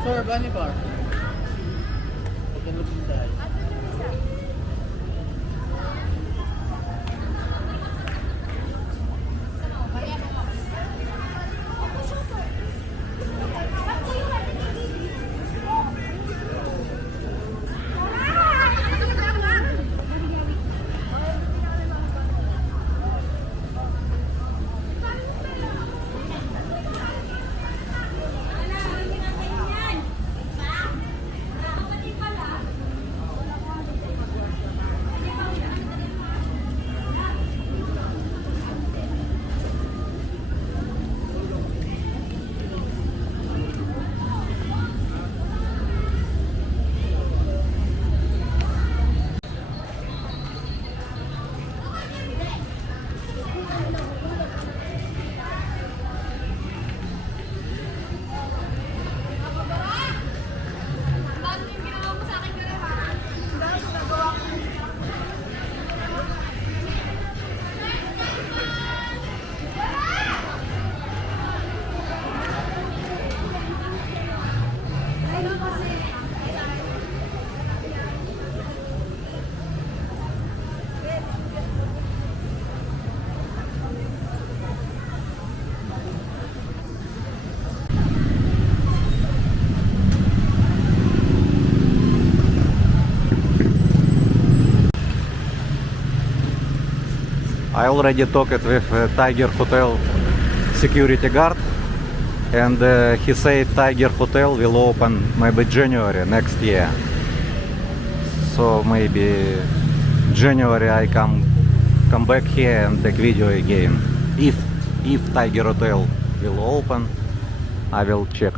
Sir, bunny bar. Pagkalog ng dahil. I already talked with Tiger Hotel security guard, and he said Tiger Hotel will open maybe January next year. So maybe January I come back here and take video again. If Tiger Hotel will open, I will check.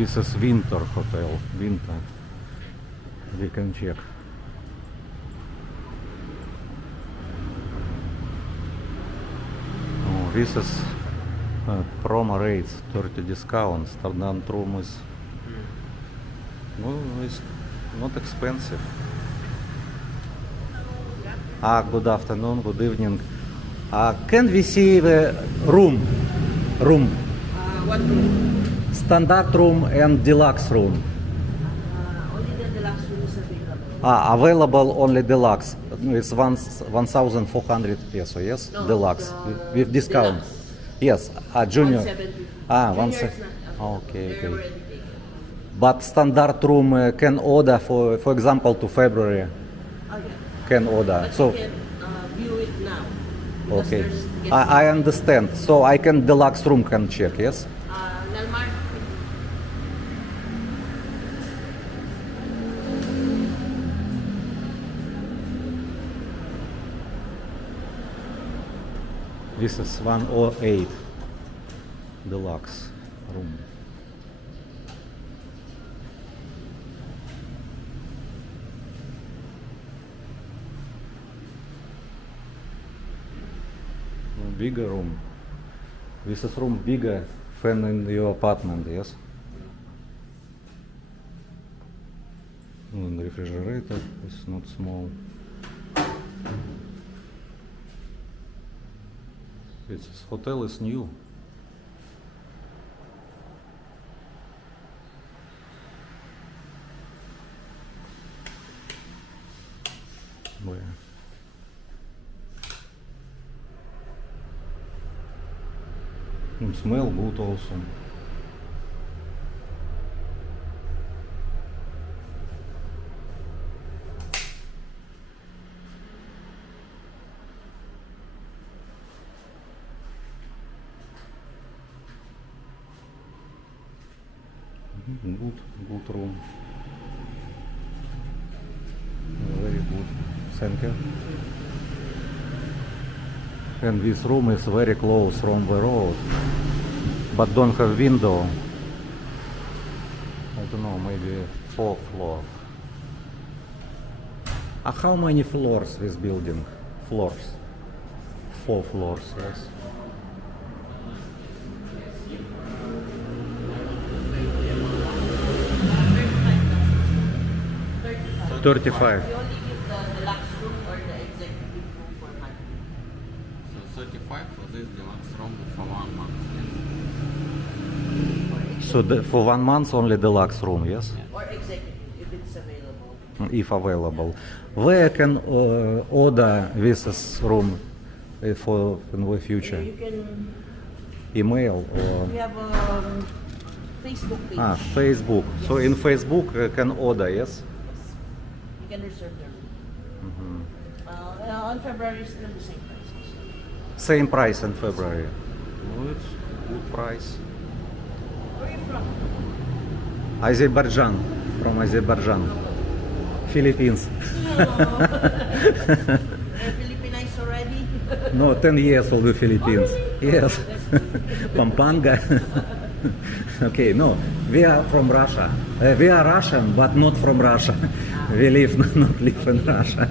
This is Winter Hotel. Winter. We can check. Oh, this is promo rates, 30 discount. Standard room is it's not expensive. Good afternoon, good evening. Can we see the room? What room? Standard room and deluxe room. Only the deluxe room is available. Available only deluxe. It's 1,400 peso, yes? No, Deluxe. the With discount. deluxe. Yes. Junior. 170. One Junior sec. is Okay, they're okay. already taken. But standard room can order for example to February. Oh, yeah. Can order. But So you can view it now. Because okay. there's guest I understand. So I can deluxe room can check, yes? Nalmar. This is 108 deluxe room. Bigger room. This is room bigger than in your apartment, yes? And the refrigerator is not small. This hotel is new. Where? Smell good also. Good room. Very good. Thank you. And this room is very close from the road, but don't have window. I don't know, maybe 4th floor. How many floors this building? Floors? 4 floors, yes. $35. 35. We only give the deluxe room or the executive room for monthly. So 35 for this deluxe room for 1 month. So for 1 month only deluxe room, yes? Or executive, if it's available. If available. Where I can order this room for in the future? You can, Email or we have Facebook page. Facebook. So in Facebook can order, yes? You can reserve the room. On February, still the same prices. Same price in February. Oh, it's good price. Where are you from? Azerbaijan. From Azerbaijan. Philippines. You're Filipinized already? No, 10 years of the Philippines. Yes. Pampanga. Okay, no, we are from Russia. We are Russian, but not from Russia. We not live in Russia.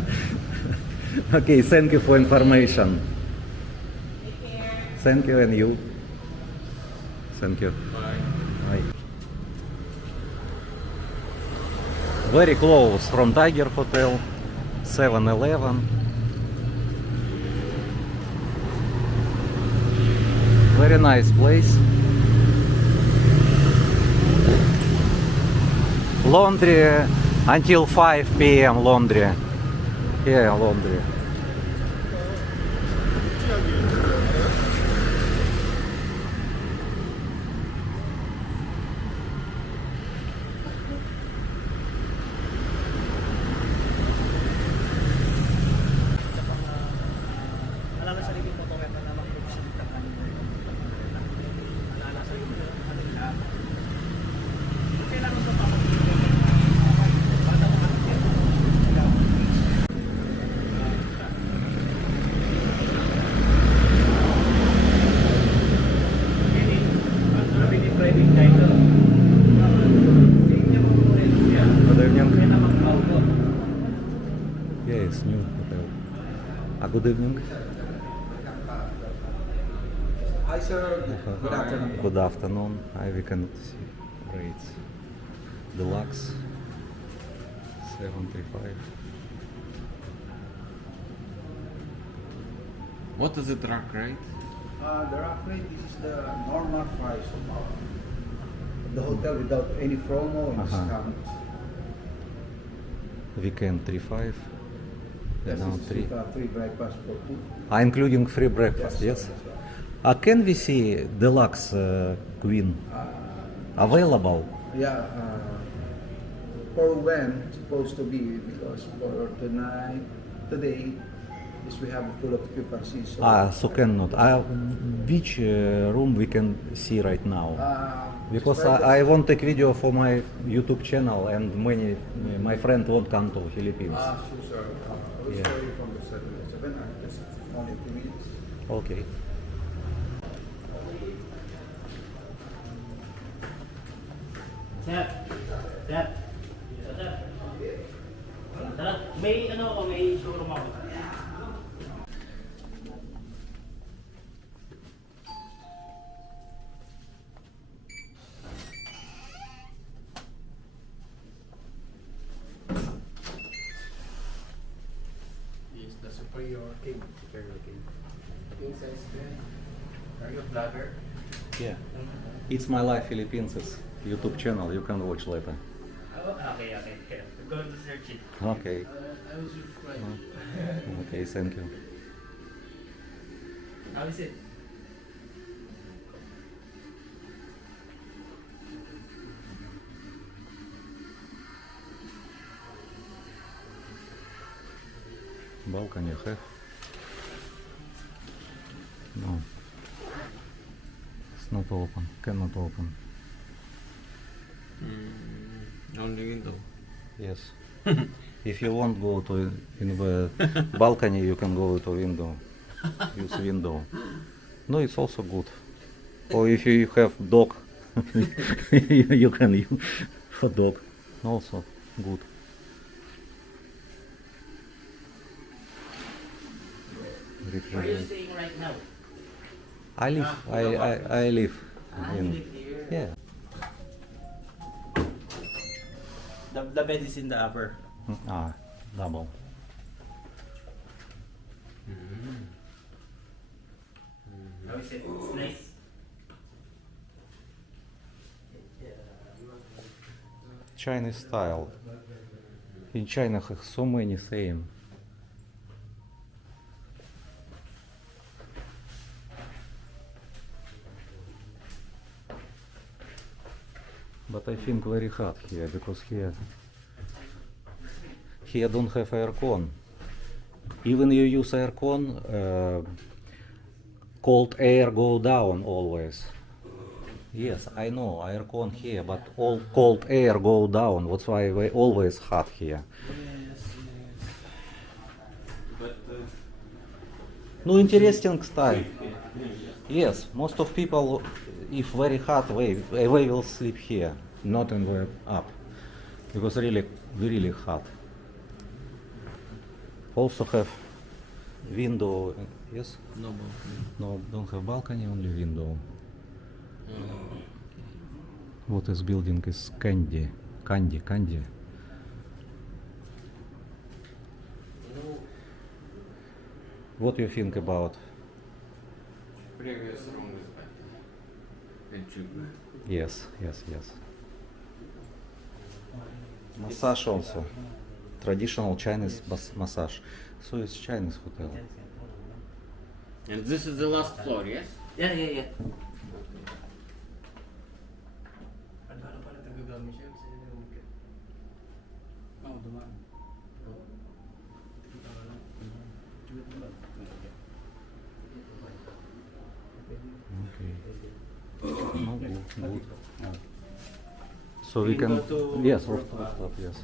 Okay, thank you for information. Take care. Thank you, and you. Thank you. Bye. Bye. Very close from Tiger Hotel, 7-Eleven. Very nice place. Laundry until 5 p.m. laundry. Yeah, laundry. Alaala sa libing motor na naman kung sa ditakan. Alaala sa libing motor. Kailangan sa pamangkin. Bata mo anak yan. Sabi ni private title. Good evening. Kaya naman ako. Yes, new hotel. Good evening. Hi sir, good afternoon. Good afternoon. We can see rates. Deluxe 735. What is the truck rate? The rough rate, this is the normal price of the hotel without any promo and discount. Weekend 35. This Now is 3. free breakfast for two. Including free breakfast, yes? That's right. Can we see deluxe queen available? Yeah, for when it's supposed to be, because for tonight, today, is we have a full occupancy. So, So cannot. Which room we can see right now? Because I want take video for my YouTube channel, and my friend won't come to Philippines. sure sir. We'll Yeah. show you from the 7-Eleven. Just only 2 minutes. Okay. Sir. Sir. Sir. Tara, may ano ako, may showroom ako. Yes, the superior king. Superior king. King size bed. Are you a vlogger? Yeah. It's my life Philippines YouTube channel. You can watch later. Oh, okay. Go to search it. Okay. I will subscribe. Okay. Thank you. How is it? Balcony have? No. It's not open. Cannot open. Only window. Yes. If you won't go to in the balcony, you can go to window. Use window. No, it's also good. Or if you have dog, you can use for dog. Also good. Where are you staying right now? I live. I live. You In, live here? yeah. The bed is in the upper. Ah, double. How is it? It's nice. Chinese style. In China have so many same. But I think very hot here because here don't have aircon. Even you use aircon, cold air go down always. Yes, I know aircon here, but all cold air go down. That's why we always hot here. But No, interesting style. Yes, most of people, if very hot, they will sleep here, not in the up, because really hot. Also have window. Yes. no balcony. No, don't have balcony, only window. What is building is Candy. What do you think about? Previous room is better. And cheaper. Yes. Massage also. Traditional Chinese massage. So it's Chinese hotel. And this is the last floor, yes? Yeah, yeah, yeah. Ano pala tagagamit siya? Kasi yun yung umakit. Oo, dumaan. Okay. No, good. No. So we We can can. go to Yes, rooftop. yes.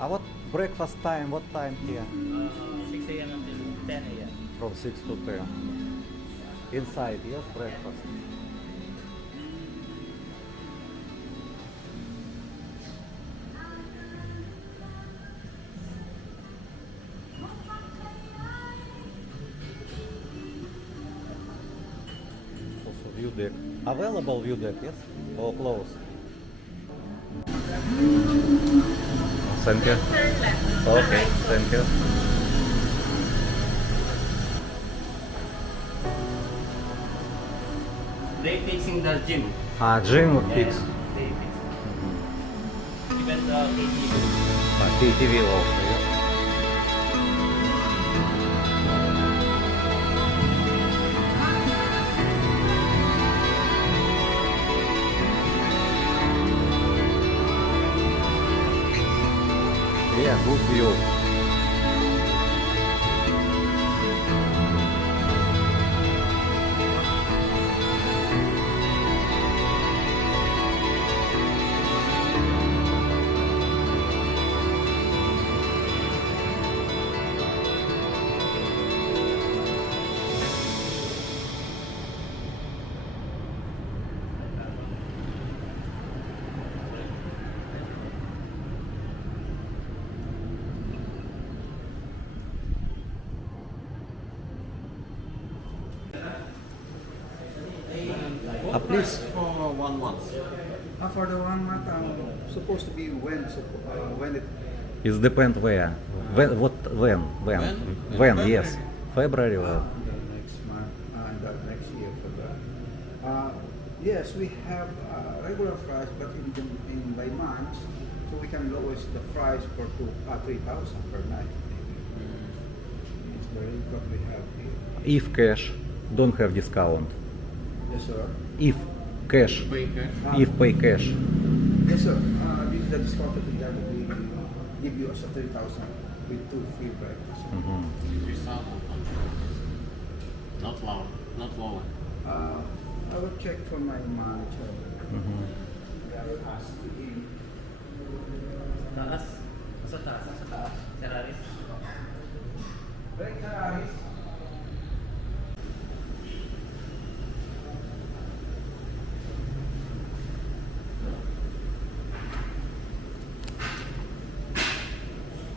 What breakfast time? What time here? 6 a.m. until 10 a.m. From 6 to 10. Inside, yes, breakfast. Also view deck. Available view deck, yes? Or close? Thank you. Turn left. Okay, thank you. They fixing the gym. Gym fix. They fix. Even the KTV. KTV also, yes. Yeah, good view. Please. For 1 month. For the 1 month, supposed to be when it It depends where. When? When? When? Yes. February. Or... next month and next year for that. Yes, we have regular price, but in by months, so we can lower the price for 3,000 per night. It's the rate what we have here. If cash, don't have discount. Yes, sir. If cash, Pay cash. if pay cash. Yes, sir. This is the discounted that we give you as a 3,000 with 2 free breakfast. Mhm. 3,000. Not lower. Not lower. I will check for my manager. Mhm. I will ask him. Taas. Sa taas. Sa taas. Sa Raris.